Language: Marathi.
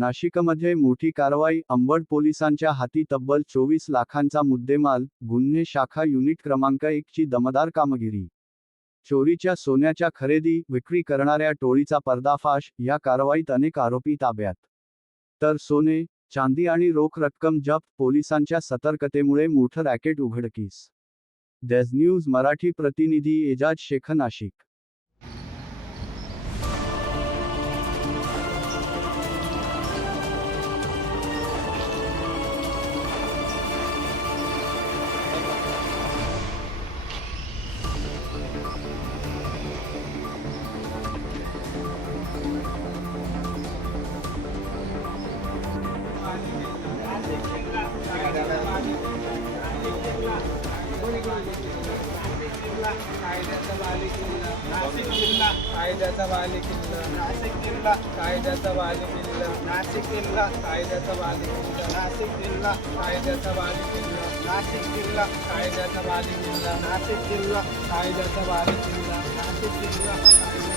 नाशिकमध्ये मोठी कारवाई. अंबड पोलिसांच्या हाती तब्बल 24 लाखांचा मुद्देमाल. गुन्हे शाखा युनिट क्रमांक 1 ची दमदार कामगिरी. चोरीच्या सोन्याच्या खरेदी विक्री करणाऱ्या टोळीचा पर्दाफाश. या कारवाईत अनेक आरोपी ताब्यात, तर सोने, चांदी आणि रोख रक्कम जप्त. पोलिसांच्या सतर्कतेमुळे मोठं रॅकेट उघडकीस. देज न्यूज मराठी प्रतिनिधी एजाज शेख, नाशिक. कायद्याचा बालेकिल्ला नाशिक जिल्हा, कायद्याचा बालेकिल्ला नाशिक जिल्हा, कायद्याचा बालेकिल्ला नाशिक जिल्हा, कायद्याचा बालेकिल्ला नाशिक जिल्हा, कायद्याचा बालेकिल्ला नाशिक जिल्हा, कायद्याचा बालेकिल्ला नाशिक जिल्हा, कायद्याचा बालेकिल्ला नाशिक जिल्हा.